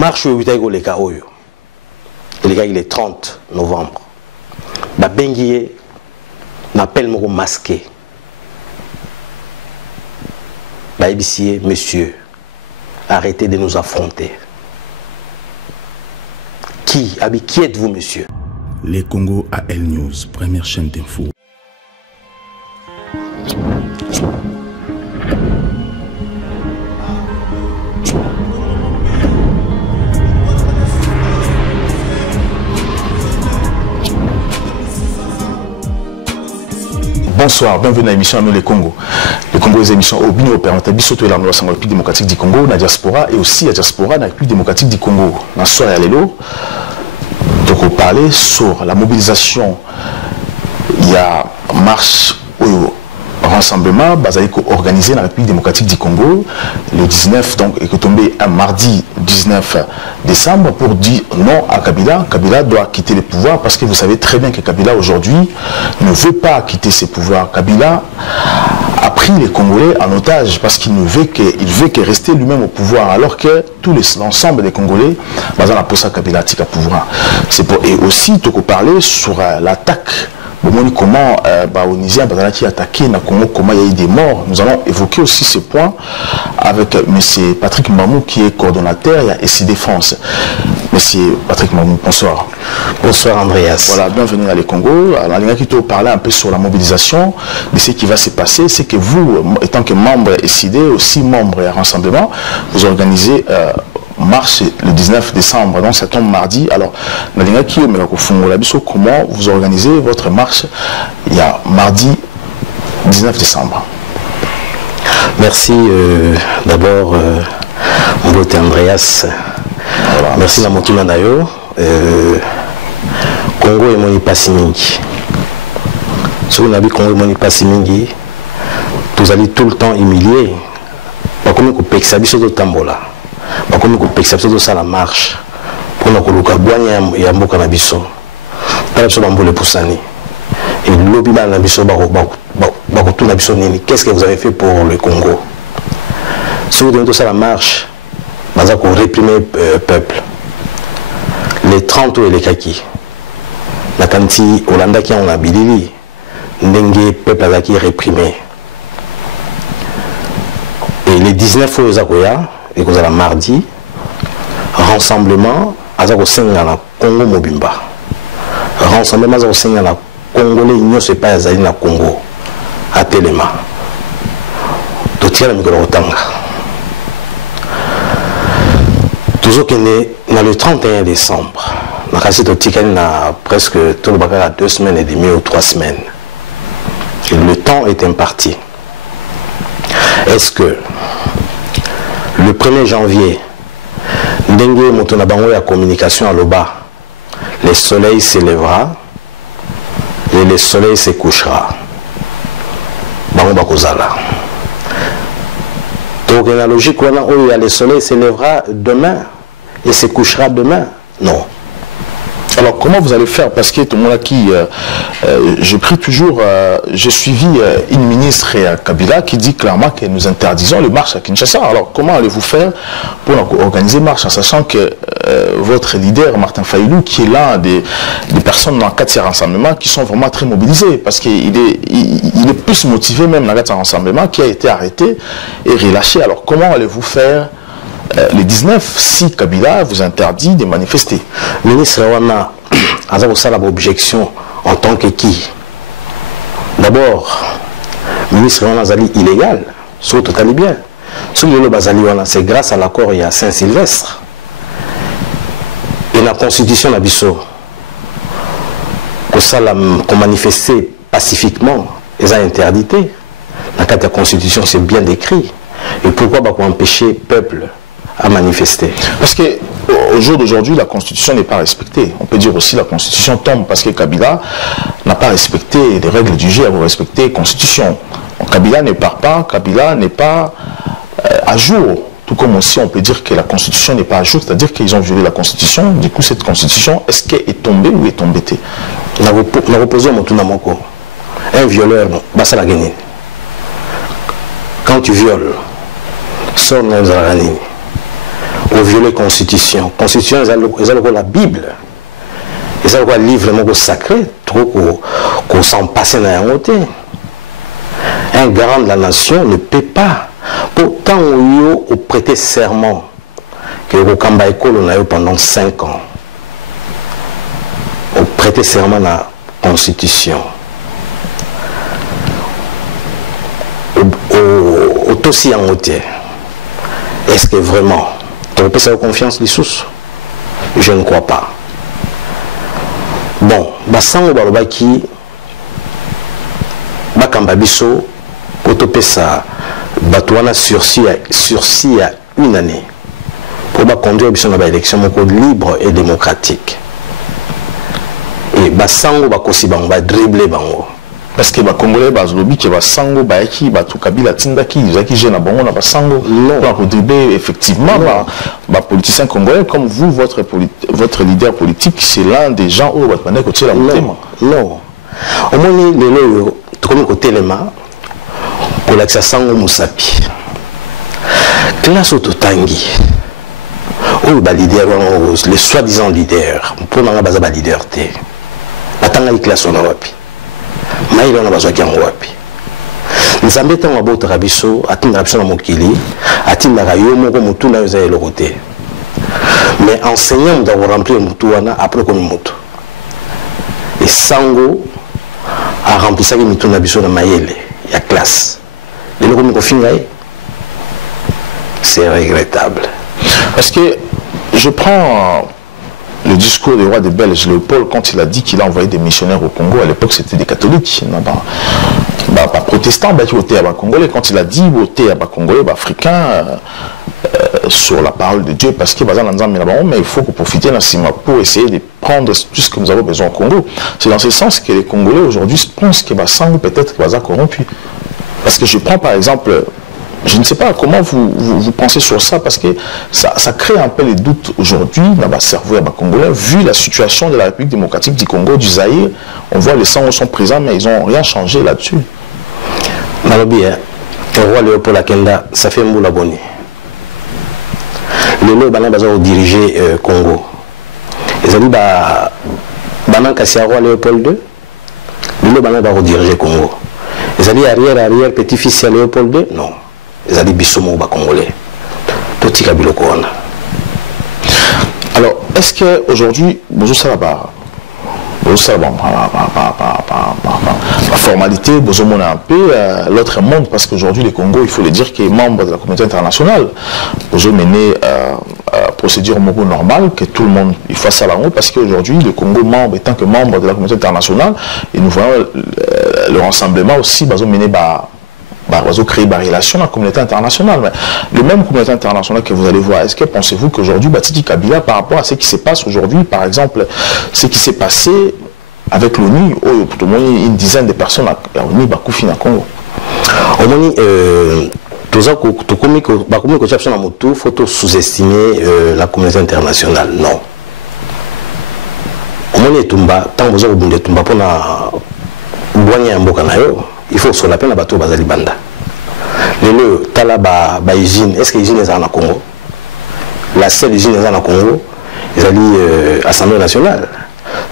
marche au Leka Oyo. Les gars, il est 30 novembre. Benguié m'appelle mon masqué. Baïbissier, monsieur, arrêtez de nous affronter. Qui êtes-vous, monsieur? Les Congo AL News, première chaîne d'info. Bonsoir, bienvenue à l'émission Amio les Congo. Le Congo est émission au Bino Opérateur Bissoto et la République démocratique du Congo, la diaspora et aussi la diaspora de la République démocratique du Congo. Dans ce soir, donc on parlait sur la mobilisation. Il y a marche au rassemblement organisé dans la République démocratique du Congo le 19, donc et qui est tombé un mardi 19 décembre pour dire non à Kabila. Kabila doit quitter le pouvoir parce que vous savez très bien que Kabila aujourd'hui ne veut pas quitter ses pouvoirs. Kabila a pris les Congolais en otage parce qu'il veut que rester lui-même au pouvoir alors que l'ensemble des Congolais dans la poste Kabila tika pouvoir. Et aussi tu peux parler sur l'attaque. Comment Onisia a attaqué na Congo, comment il y a eu des morts. Nous allons évoquer aussi ce point avec M. Patrick Mamou qui est coordonnateur et SID France. M. Patrick Mamou, bonsoir. Bonsoir Andreas. Voilà, bienvenue à les Congo. Alors, il qui parler un peu sur la mobilisation de ce qui va se passer. C'est que vous, étant que membre SID, aussi membre à Rassemblement, vous organisez marche le 19 décembre, donc ça tombe mardi. Alors, comment vous organisez votre marche il y a mardi 19 décembre? Merci d'abord, Mbote Andreas. Voilà, merci Namotuna Dayo. Congo et Moni Passimingi. Si vous avez Congo et Moni Passimingi, vous allez tout le temps humilier. Pas comme vous pexez de Tambola. Comme vous pexez de la marche. Pour nous colocar boigna et mboka na biso. Pas sur l'ambole poussani. Et lobby na biso bakotou na biso nini. Qu'est-ce que vous avez fait pour le Congo? Si vous donnez tout ça la marche, vous avez réprimé le peuple. Les 30 et les kaki. La kanti Olanda qui ont la bilili. Ndenge peuple a qui réprimé. Et les 19 aux Akoya, et que vous avez mardi, rassemblement à la Congo Mobimba. Rassemblement à la Congolais, il ne sait pas à Congo, à Téléma. Tout le micro Tanga. Toujours qu'il est dans le 31 décembre, on a presque tout le bagage à 2 semaines et demie ou 3 semaines. Et le temps est imparti. Est-ce que le 1er janvier, Dengue Motonabango la communication à l'Oba, le soleil s'élèvera et le soleil se couchera. Bango Bakozala. Donc la logique, le soleil s'élèvera demain et se couchera demain. Non. Alors comment vous allez faire? Parce que tout le monde qui, je prie toujours, j'ai suivi une ministre Kabila qui dit clairement que nous interdisons les marches à Kinshasa. Alors comment allez-vous faire pour organiser marche en sachant que votre leader Martin Fayulu, qui est l'un des personnes dans le cadre de ces rassemblements qui sont vraiment très mobilisées, parce qu'il est plus motivé même dans le cadre de ce rassemblement qui a été arrêté et relâché. Alors comment allez-vous faire les 19 si Kabila vous interdit de manifester? Le ministre Wana a ça l'objection en tant que qui? D'abord, le ministre Wana Zali illégal, sur tout allait bien. C'est grâce à l'accord il y a Saint-Sylvestre. Et la constitution d'Abisso, qu'on manifestait pacifiquement, ils ont interdité. Dans la constitution, c'est bien décrit. Et pourquoi empêcher le peuple à manifester? Parce que au jour d'aujourd'hui, la Constitution n'est pas respectée. On peut dire aussi que la Constitution tombe parce que Kabila n'a pas respecté les règles du jeu, à respecter la Constitution. Donc, Kabila ne part pas, Kabila n'est pas à jour. Tout comme aussi on peut dire que la Constitution n'est pas à jour, c'est-à-dire qu'ils ont violé la Constitution. Du coup, cette Constitution, est-ce qu'elle est tombée ou est tombée? On a reposé un violeur, ça la gagné. Quand tu violes, sors dans la au violer constitution. Constitution, ils ont la Bible. Ils ont le livre sacré, trop qu'on s'en passe dans la côté. Un garant de la nation ne peut pas. Pourtant, on a prêté serment que le Kamba École on a eu pendant 5 ans. On prêté serment à la constitution. Au aussi en côté. Est-ce que vraiment, tu peux faire confiance les sous? Je ne crois pas. Bon, basango balobaki bakamba biso potopesa batouana sursis à 1 année pour conduire biso na ba élection moko libre et démocratique. Et basango bakosi bango ba dribbler bango. Parce que les Congolais, les Basango, Kabila, Tindaki, ils jeune à Bango, Basango, pour dribbler effectivement, les politiciens congolais, comme vous, votre leader politique, c'est l'un des gens où vous avez côté la montée. Non. Au moins, les comme côté les mains, pour l'accès Sango Moussapi. Classe Ototangi, où les soi-disant leaders, pour n'en avoir pas leader, attends, les classes en Europe. Maïla na bazwaki yango wapi nzambe ntango abotaka biso atindaka biso na mokili atindaka yo moko mutu na yo eza eloko te mais enseignant moto akoremplir mutu wana après komi moto esango aremplisaki mitu na biso na mayele ya classe lelo komi kofinga ye c'est regrettable parce que je prends le discours du roi des Belges, Léopold, quand il a dit qu'il a envoyé des missionnaires au Congo, à l'époque c'était des catholiques, pas protestants, qui votaient à Congolais. Quand il a dit voter à Congolais, africains, sur la parole de Dieu, parce que mais il faut profiter pour essayer de prendre tout ce que nous avons besoin au Congo. C'est dans ce sens que les Congolais aujourd'hui pensent que Sango peut-être corrompu. Parce que je prends par exemple. Je ne sais pas comment vous pensez sur ça, parce que ça crée un peu les doutes aujourd'hui dans le cerveau des Congolais, vu la situation de la République démocratique du Congo, du Zaïre. On voit les Sango sont présents, mais ils n'ont rien changé là-dessus. Malobi, le roi Léopold Akenda, ça fait un bout la bonne. Le roi Banan Baza diriger Congo. Ils ont dit, Banan Kassia roi Léopold II, le roi Banan va diriger Congo. Ils ont dit, arrière, petit-fils à Léopold II, non. Ils ont dit Bissomo au Congolais. Petit Kabilo Corona. Alors, est-ce qu'aujourd'hui, bonjour Salaba, la formalité, on a un peu l'autre monde, parce qu'aujourd'hui, le Congo, il faut le dire, qu'il est membre de la communauté internationale. Vous avez mené procédure normale, que tout le monde il fasse à la route, parce qu'aujourd'hui, le Congo, étant que membre de la communauté internationale, et nous voyons le rassemblement aussi, vous avez mené créer des relations dans la communauté internationale. Mais le même communauté internationale que vous allez voir, est-ce que pensez-vous qu'aujourd'hui, Titi Kabila, par rapport à ce qui se passe aujourd'hui, par exemple, ce qui s'est passé avec l'ONU, pour une dizaine de personnes à l'ONU, Bakoufi na Congo. Il faut sous-estimer la communauté internationale. Non. Il faut se rappeler la bateau Bazali Banda. Le Talaba usine, est-ce que l'usine est en Congo? La seule usine est en Congo, ils allaient Assemblée nationale.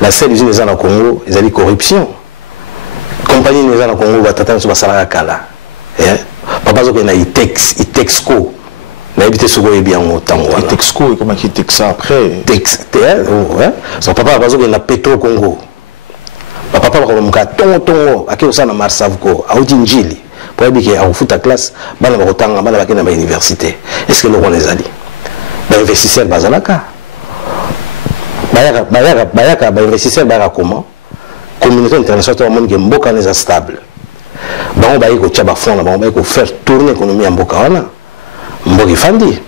La seule usine est en Congo, ils allaient corruption. Compagnie n'est en Congo, va t'attendre sur Basara Kala. Papa Zoko na Itexco. Mais habité sur Goye bien au Tango. Itexco, comment qui Texa après? Son papa Bazoko na Petro Congo. Papa va tongo à qui on s'en a marsavko à Odinjili pour habiter à foot à classe bana bakotanga bana bakena ba université. Est-ce que le roi les a dit ba investisseur bazalaka bayaka ba investisseur bara comment communauté internationale tout le monde que mboka n'est stable ba ba yiko tchaba fond ba yiko faire tourner l'économie en mboka wana mboki fandi.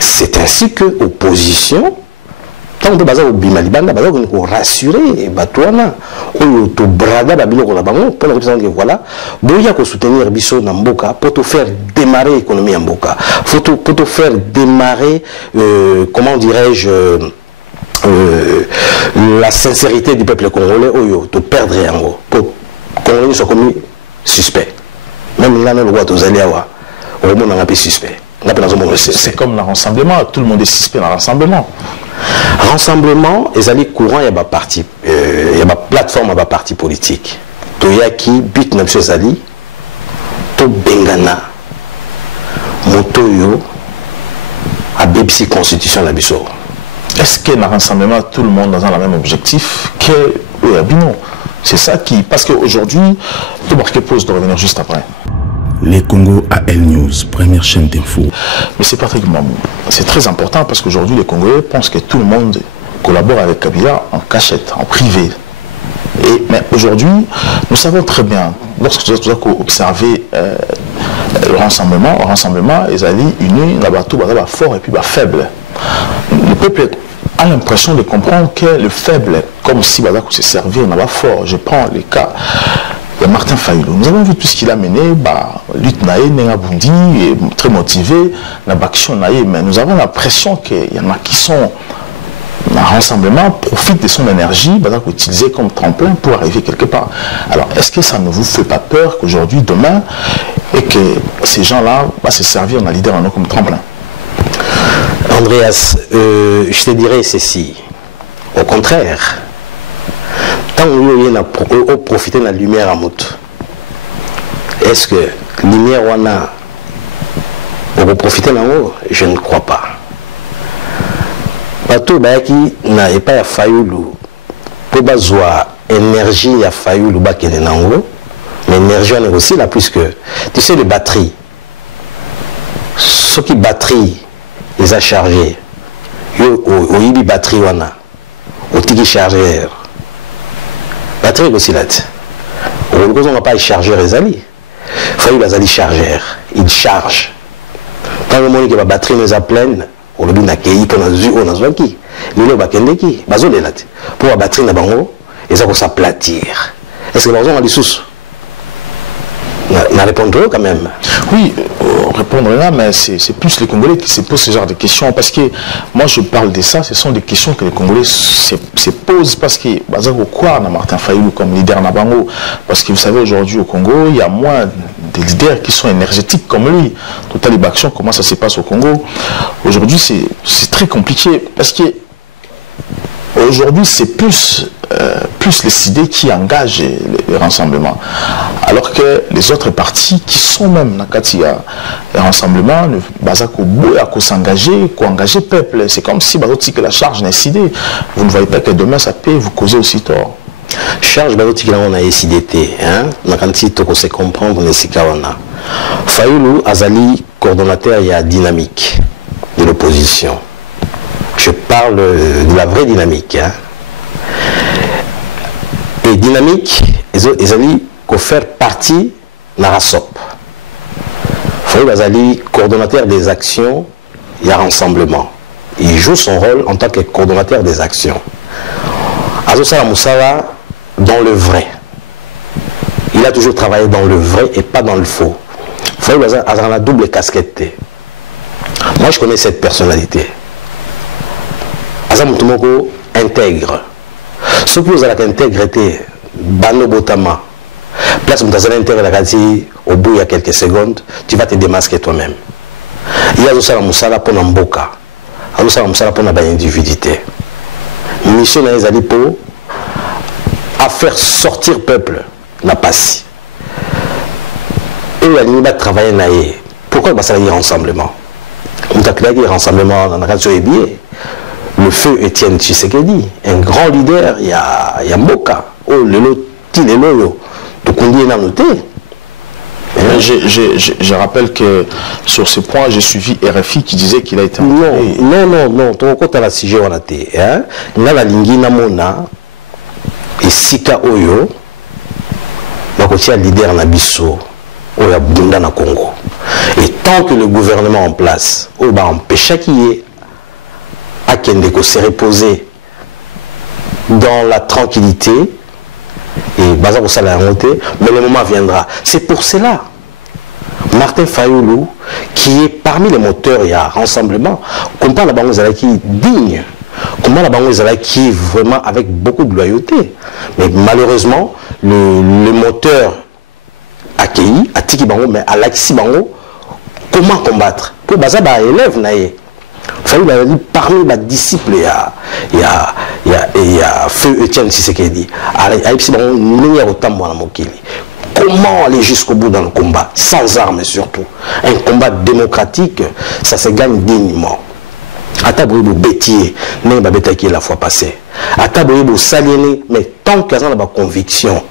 C'est ainsi que opposition tant que baza obima libanda baza ko rassurer batwana oyo to brada babilo ko na bango pour que voilà boya ko soutenir biso na mboka pour te faire démarrer l'économie en mboka pour te faire démarrer comment dirais-je la sincérité du peuple congolais oyo to perdre yango pour congolais soit commis suspect même là le roi to zaliawa au monde on a suspect C'est comme le rassemblement, tout le monde est suspect dans le rassemblement. Rassemblement, ils allaient courant, il y a parti, il y a plateforme, il y a parti politique. Toyaki, but n'a pas zali, to bengana, motoyo, a bébsi constitution la biso. Est-ce que dans le rassemblement, tout le monde a le même objectif que Abino? C'est ça qui... Parce qu'aujourd'hui, tout marqué pause de revenir juste après. Les Congo à El News, première chaîne d'info. Mais c'est Patrick Mamou. C'est très important parce qu'aujourd'hui, les Congolais pensent que tout le monde collabore avec Kabila en cachette, en privé. Mais aujourd'hui, nous savons très bien, lorsque tu as observé le rassemblement, ils allaient unis, tout fort et puis faible. Le peuple a l'impression de comprendre que le faible, comme si se servir, on va fort. Je prends le cas de Martin Fayulu. Nous avons vu tout ce qu'il a mené, lutte naïe, Nengabundi, très motivé, l'action naïe, mais nous avons l'impression qu'il y en a qui sont un rassemblement, profitent de son énergie, utilisée comme tremplin pour arriver quelque part. Alors, est-ce que ça ne vous fait pas peur qu'aujourd'hui, demain, et que ces gens-là vont se servir d'un leader comme tremplin? Andreas, je te dirais ceci. Au contraire, tant qu'on a profité de la lumière à Mout, est-ce que la lumière on va profiter de l'eau? Je ne crois pas. Bateau qui n'a pas Fayulu pour bazoa énergie à Fayulu bakene nango, mais l'énergie on est aussi là puisque tu sais les batteries, ce qui batterie les a chargés, au yibi batterie wana, au tiki chargeur, batterie aussi là. On ne va pas charger les alliés. Fayulu les alliés chargeur, il charge. Quand le monde qui va batterie nous a pleine. On a dit pour la batterie et ça va s'aplatir. Est-ce que vous avez des sous? On répondra quand même. Oui, répondre là, mais c'est plus les Congolais qui se posent ce genre de questions. Parce que moi, je parle de ça, ce sont des questions que les Congolais se posent. Parce que, quoi, on a Martin Fayulu comme leader Nabango? Parce que vous savez, aujourd'hui au Congo, il y a moins de leaders qui sont énergétiques comme lui. Total Action, comment ça se passe au Congo? Aujourd'hui, c'est très compliqué. Parce que aujourd'hui, c'est plus les idées qui engagent les rassemblements. Alors que les autres partis qui sont même dans le rassemblement, ne s'engager, engager le peuple. C'est comme si que la charge n'a décidé. Vous ne voyez pas que demain, ça peut vous causer aussi tort. Charge que on a décidé, hein? Quand on sait comprendre, on a Fayulu Azali, coordonnateur, il y a dynamique de l'opposition. Je parle de la vraie dynamique. Hein? Et dynamique, ils allaient faire partie de la RASOP. Fayulu Azali, coordonnateur des actions, il y a rassemblement. Il joue son rôle en tant que coordonnateur des actions. Azosala Moussala, dans le vrai. Il a toujours travaillé dans le vrai et pas dans le faux. Fayulu Azali a la double casquette. Moi, je connais cette personnalité. Azam Moutoumoko intègre. Ce que vous avez l'intégrité, Bano Botama, place où vous avez intègre au bout il y a quelques secondes, tu vas te démasquer toi-même. Il y a Azosala Moussala pour Namboka. Azosala Moussala pour Naba individualité. Mission na ezali pour à faire sortir le peuple n'a pas si. Et il va travailler naïe. Pourquoi ça va y rassemblement? On a créé un rassemblement dans la radio et billet. Le feu Étienne Tshisekedi, un grand leader, il y a Mboka, oh le loti le loyo, tout qu'on dit est noté. Je rappelle que sur ce point, j'ai suivi RFI qui disait qu'il a été enterré. Non, ton côté à la sujet on a été. Là la lingi namona et Sika Oyo, la côté leader Nabiso, Oya Bunda na Congo. Et tant que le gouvernement en place, on va empêcher qu'il y ait à Kendeko se reposer dans la tranquillité. Et Baza pour ça la monter, mais le moment viendra. C'est pour cela, Martin Fayulu, qui est parmi les moteurs, il y a rassemblement, comment la banque qui est digne, comment la banque qui est vraiment avec beaucoup de loyauté. Mais malheureusement, le moteur accueilli, à Tiki Bango, mais à l'Axi Bango, Comment combattre? Pour baza ba élève naé. Parmi les disciples, il y a Feu Etienne Tshisekedi. Comment aller jusqu'au bout dans le combat, sans armes surtout? Un combat démocratique, ça se gagne dignement. Ataboyebo bétier, n'est pas bêta qui est la fois passée. Ataboyebo saliéné, mais tant qu'il y a une conviction,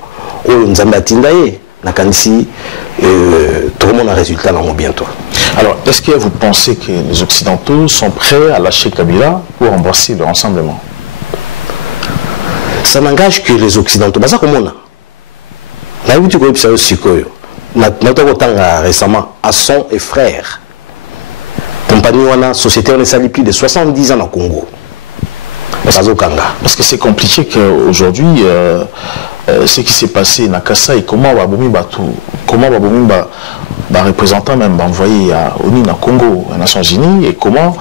nous avons attendu, tout le monde a un résultat dans bientôt. Alors, est-ce que vous pensez que les Occidentaux sont prêts à lâcher Kabila pour embrasser le rassemblement? Ça n'engage que les Occidentaux. C'est comme on a. Récemment, Asson et frères. Compagnie wana société on est sali plus de 70 ans au Congo. Parce que c'est compliqué qu'aujourd'hui, ce qui s'est passé à Nakasa et comment Wabomi représentant même envoyé à ONU au Congo, aux Nations Unies, et comment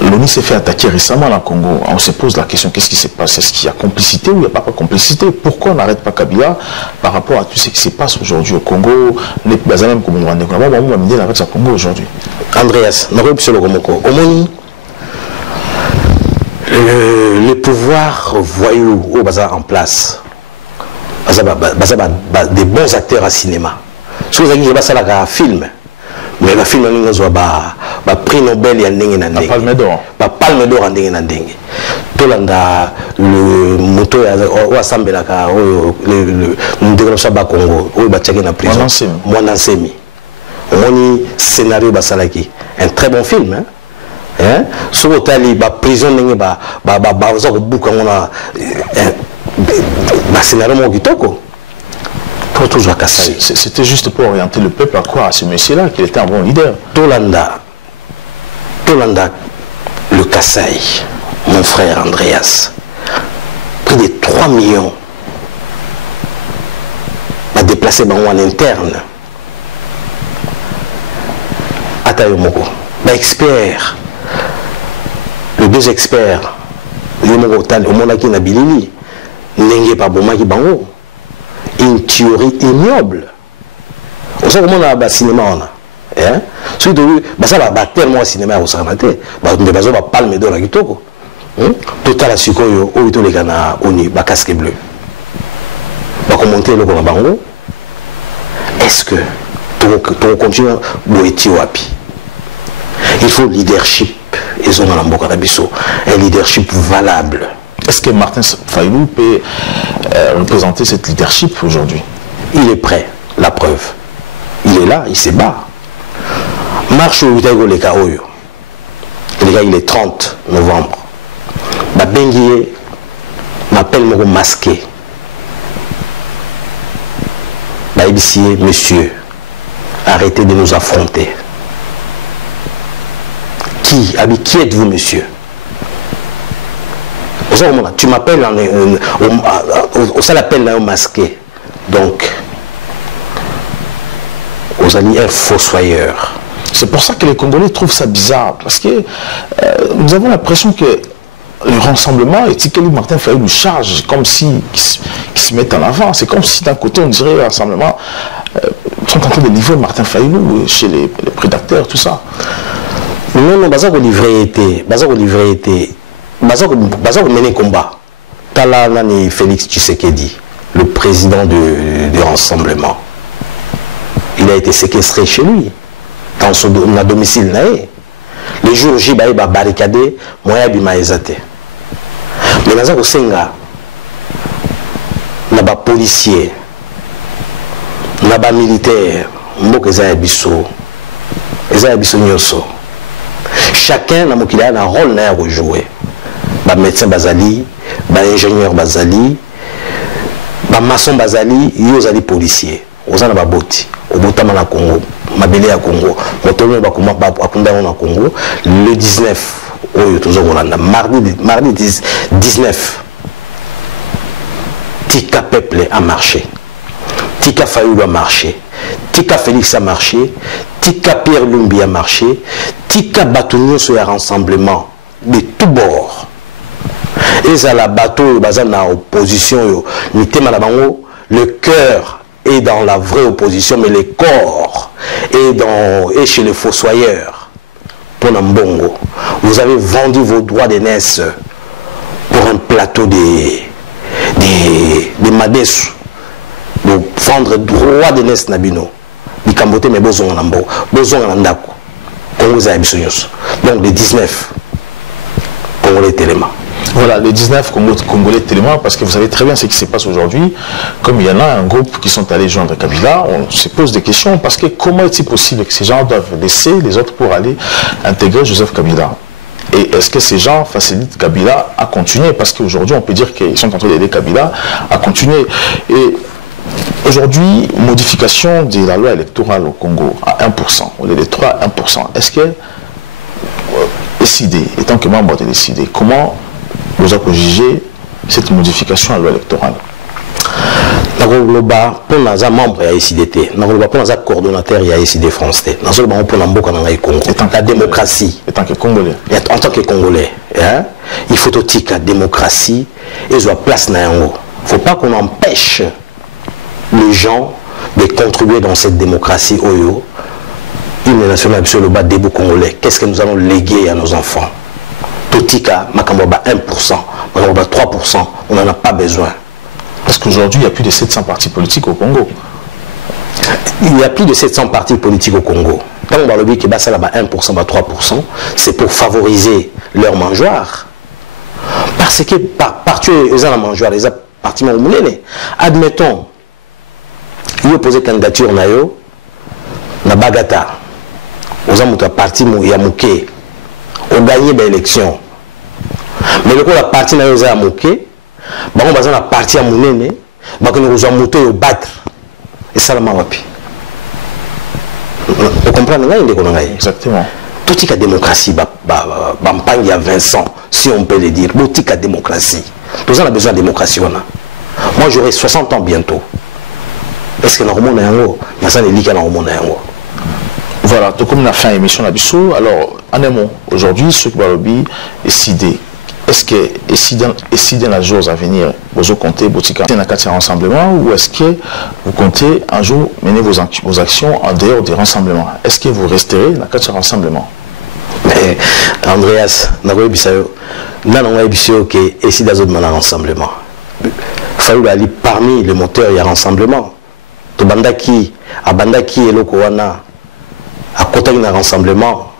l'ONU s'est fait attaquer récemment au Congo. On se pose la question, qu'est-ce qui s'est passé? Est-ce qu'il y a complicité ou il n'y a pas de complicité? Pourquoi on n'arrête pas Kabila par rapport à tout ce qui se passe aujourd'hui au Congo? Les même comme on va dire avec le Congo aujourd'hui. Andreas, le pouvoir voyou au bazar en place, des bons acteurs à cinéma. Si vous avez un film, mais le film a prix Nobel et un Palme d'or. Palme d'or en Ndenge. Tolanda, le moto au assemblée le développement du Congo, au Batchaki na prison. Mwanasemi. On scénario basalaki. Un très bon film, hein? Sur le tali, la prison c'était juste pour orienter le peuple à croire à ce monsieur-là qu'il était un bon leader. Tolanda, le Kassai, mon frère Andreas, plus de 3 millions a déplacé en interne. Atayomoko, expert. Les 2 experts, une théorie ignoble. On sait comment on a un cinéma. Tellement cinéma au Saramaté, mais pas palme d'or à Kitoko. Total à Sukoyo, où il y a un casque bleu. On va commenter le Bango. Est-ce que tu continues à Éthiopie? Il faut leadership. Un leadership valable. Est-ce que Martin Fayulu peut représenter cette leadership aujourd'hui? Il est prêt, la preuve. Il est là, il se bat. Marche au Utago les Kaoyo. Les gars, il est 30 novembre. Ma Benguié m'appelle mon masqué. Ma ébicier, monsieur, arrêtez de nous affronter. Qui êtes-vous, monsieur? Tu m'appelles au seul appel d'un masqué. Donc, vous allez un fossoyeur. C'est pour ça que les Congolais trouvent ça bizarre. Parce que nous avons l'impression que le rassemblement et Tikeli Martin Fayulu charge comme si qui se mettent en avant. C'est comme si d'un côté on dirait le rassemblement sont en train de livrer Martin Fayulu chez les prédateurs, tout ça. Non, Bazar livré était. Bazar mené combat. Tala Nani Félix Tshisekedi, le président du rassemblement. Il a été séquestré chez lui, dans son domicile. Les jours où Jibaï a barricadé, moi Bima Ezate. Mais Bazar Osenga, n'a pas policier, n'a pas militaire, Mokeza Bisso, Eza Bisso Nyoso. Chacun a un rôle à jouer. Les médecins Bazali, les ingénieurs Bazali, les maçons Bazali, les policiers. Ils ont des boti. Au Botama na Congo, Mabélé à Congo, Motono à Congo, le 19, mardi 19, Tika Peuple a marché, Tika Fayulu a marché, Tika Félix a marché, Tika Pierre Lumbi a marché, Tika Batounio sur un rassemblement de tous bords. Et ça la bateau, en opposition, le cœur est dans la vraie opposition, mais le corps est chez les fossoyeurs. Pour Nambongo, vous avez vendu vos droits d'aînesse pour un plateau des Madesu. Vous vendre droits d'aînesse Nabino. Ni Kambote, mais besoin Nambo. Besoin Nandako. Donc les 19 Congolais Téléma. Voilà, les 19 Congolais Téléma, parce que vous savez très bien ce qui se passe aujourd'hui. Comme il y en a un groupe qui sont allés joindre Kabila, on se pose des questions, parce que comment est-il possible que ces gens doivent laisser les autres pour aller intégrer Joseph Kabila? Et est-ce que ces gens facilitent Kabila à continuer? Parce qu'aujourd'hui, on peut dire qu'ils sont en train d'aider Kabila à continuer. Et aujourd'hui, modification de la loi électorale au Congo à 1%, au lieu de 3 à 1%. Est-ce que décider, étant que membre de décider, comment vous avez jugé cette modification à la loi électorale? Pour les membres de SIDT, pour les coordonnateurs de SID France, la démocratie. En tant que Congolais. En tant que Congolais, il faut que la démocratie ait place. Il ne faut pas qu'on empêche les gens de contribuer dans cette démocratie. Une nationale sur le bas debout congolais. Qu'est-ce que nous allons léguer à nos enfants? Totika, Makamboba 1%, Makamboba 3%, on n'en a pas besoin. Parce qu'aujourd'hui, il y a plus de 700 partis politiques au Congo. Il y a plus de 700 partis politiques au Congo. Quand on va le dire que ça là-bas 1%, 3%, c'est pour favoriser leur mangeoire. Parce que partout ils ont la mangeoire, les partis moulés. Admettons, il y a posé candidature na Bagata. Aux amours parti Yamouké, on gagné l'élection. Mais le coup la partie na Yamouké, on va la partie à Mounene, nous avons monté au battre. Et ça la mawapi. Vous comprenez? Exactement. Toute la démocratie, il y a 20 ans, si on peut le dire. Toute la démocratie. Nous avons besoin de démocratie. Moi j'aurai 60 ans bientôt. Est-ce que nous avons voilà, tout comme on a fait une émission à Bissau, alors, en un mot, aujourd'hui, ce que vous décidé, est-ce que décider dans les jours à venir, vous comptez Botika dans un rassemblement ou est-ce que vous comptez un jour mener vos actions en dehors des rassemblements? Est-ce que vous resterez dans un rassemblement? Mais Andreas, nous avons dit que ici dans un rassemblement, il faut aller parmi les moteurs, il y a un rassemblement. Bandaki, à Bandaki et Lokowana, à côté d'un rassemblement,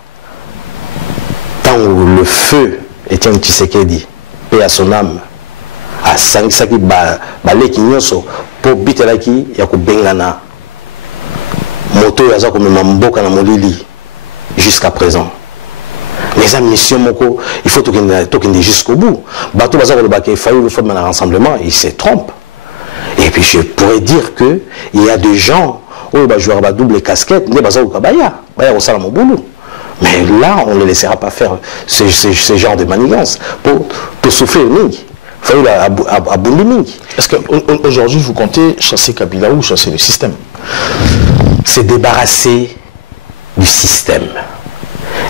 tant où le feu Etienne Tshisekedi, paix à son âme, à Sangisaki Baleki Nyoso, pour Bitelaki, Yako Bengana, Moto Yazako Memamboka na Molili, jusqu'à présent. Les ambitions, il faut tourner jusqu'au bout. Bateau Bazar le Baké, il faut faire un rassemblement, il se trompe. Et puis je pourrais dire qu'il y a des gens où ils jouent à double casquette, mais là, on ne les laissera pas faire ce genre de manigance pour souffler le Ning. Il faut à Bundiming. Est-ce qu'aujourd'hui, vous comptez chasser Kabila ou chasser le système? C'est débarrasser du système.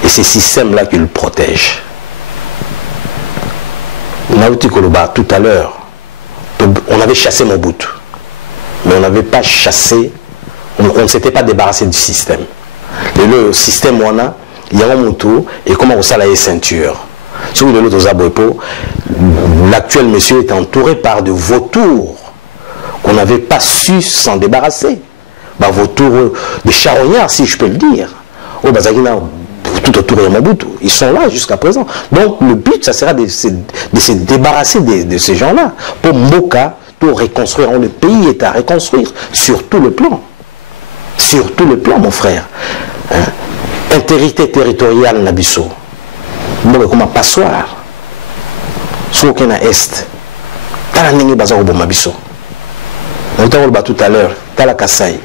Et c'est ce système-là qui le protège. Naouti Koloba, tout à l'heure, on avait chassé Mobutu, mais on n'avait pas chassé, on ne s'était pas débarrassé du système. Le système, on a, il y a un moutou, et comment on s'allait ceinture. Sur le lot aux l'actuel monsieur est entouré par de vautours qu'on n'avait pas su s'en débarrasser. Vautours, des charognards, si je peux le dire. Au Bazagina, tout autour de Mobutu, ils sont là jusqu'à présent. Donc le but, ça sera de se débarrasser de ces gens-là. Pour Mboka, pour reconstruire. Le pays est à reconstruire sur tout le plan. Sur tout le plan, mon frère. Hein? Intégrité territoriale, Nabiso. Mboka comme un passoire. Soit qu'il y a un est. Tala Nengi Bazar au Mabiso. On a tout à l'heure. Tala Kassai.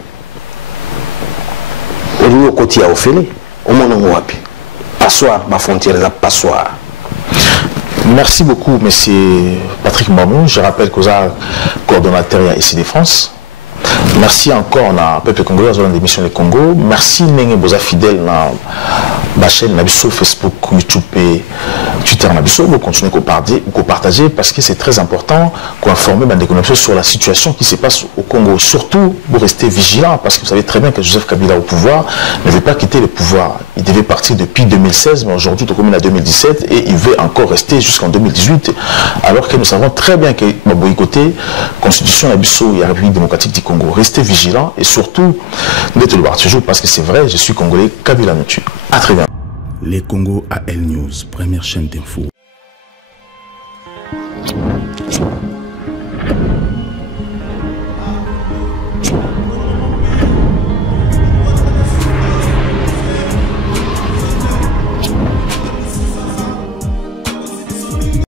On est au côté à Ophélie. Au monde Wapi. Passoire, ma frontière, la passoire. Merci beaucoup, monsieur Patrick Mamou. Je rappelle que vous êtes coordonnateur ici de France. Merci encore à Peuple Congolais dans l'émission de Congo. Merci Nengi Boza fidèle dans la chaîne Facebook, YouTube et Twitter. vous continuez à partager parce que c'est très important qu'on informe sur la situation qui se passe au Congo. Surtout, vous restez vigilant parce que vous savez très bien que Joseph Kabila au pouvoir ne veut pas quitter le pouvoir. Il devait partir depuis 2016, mais aujourd'hui, on est à 2017 et il veut encore rester jusqu'en 2018. Alors que nous savons très bien que la boycotté, Constitution Abisso et la République démocratique du Congo. Restez vigilant et surtout, mettez le voir toujours parce que c'est vrai, je suis congolais, Kabila me tue. À très bientôt. Les Congo AL News, première chaîne d'info.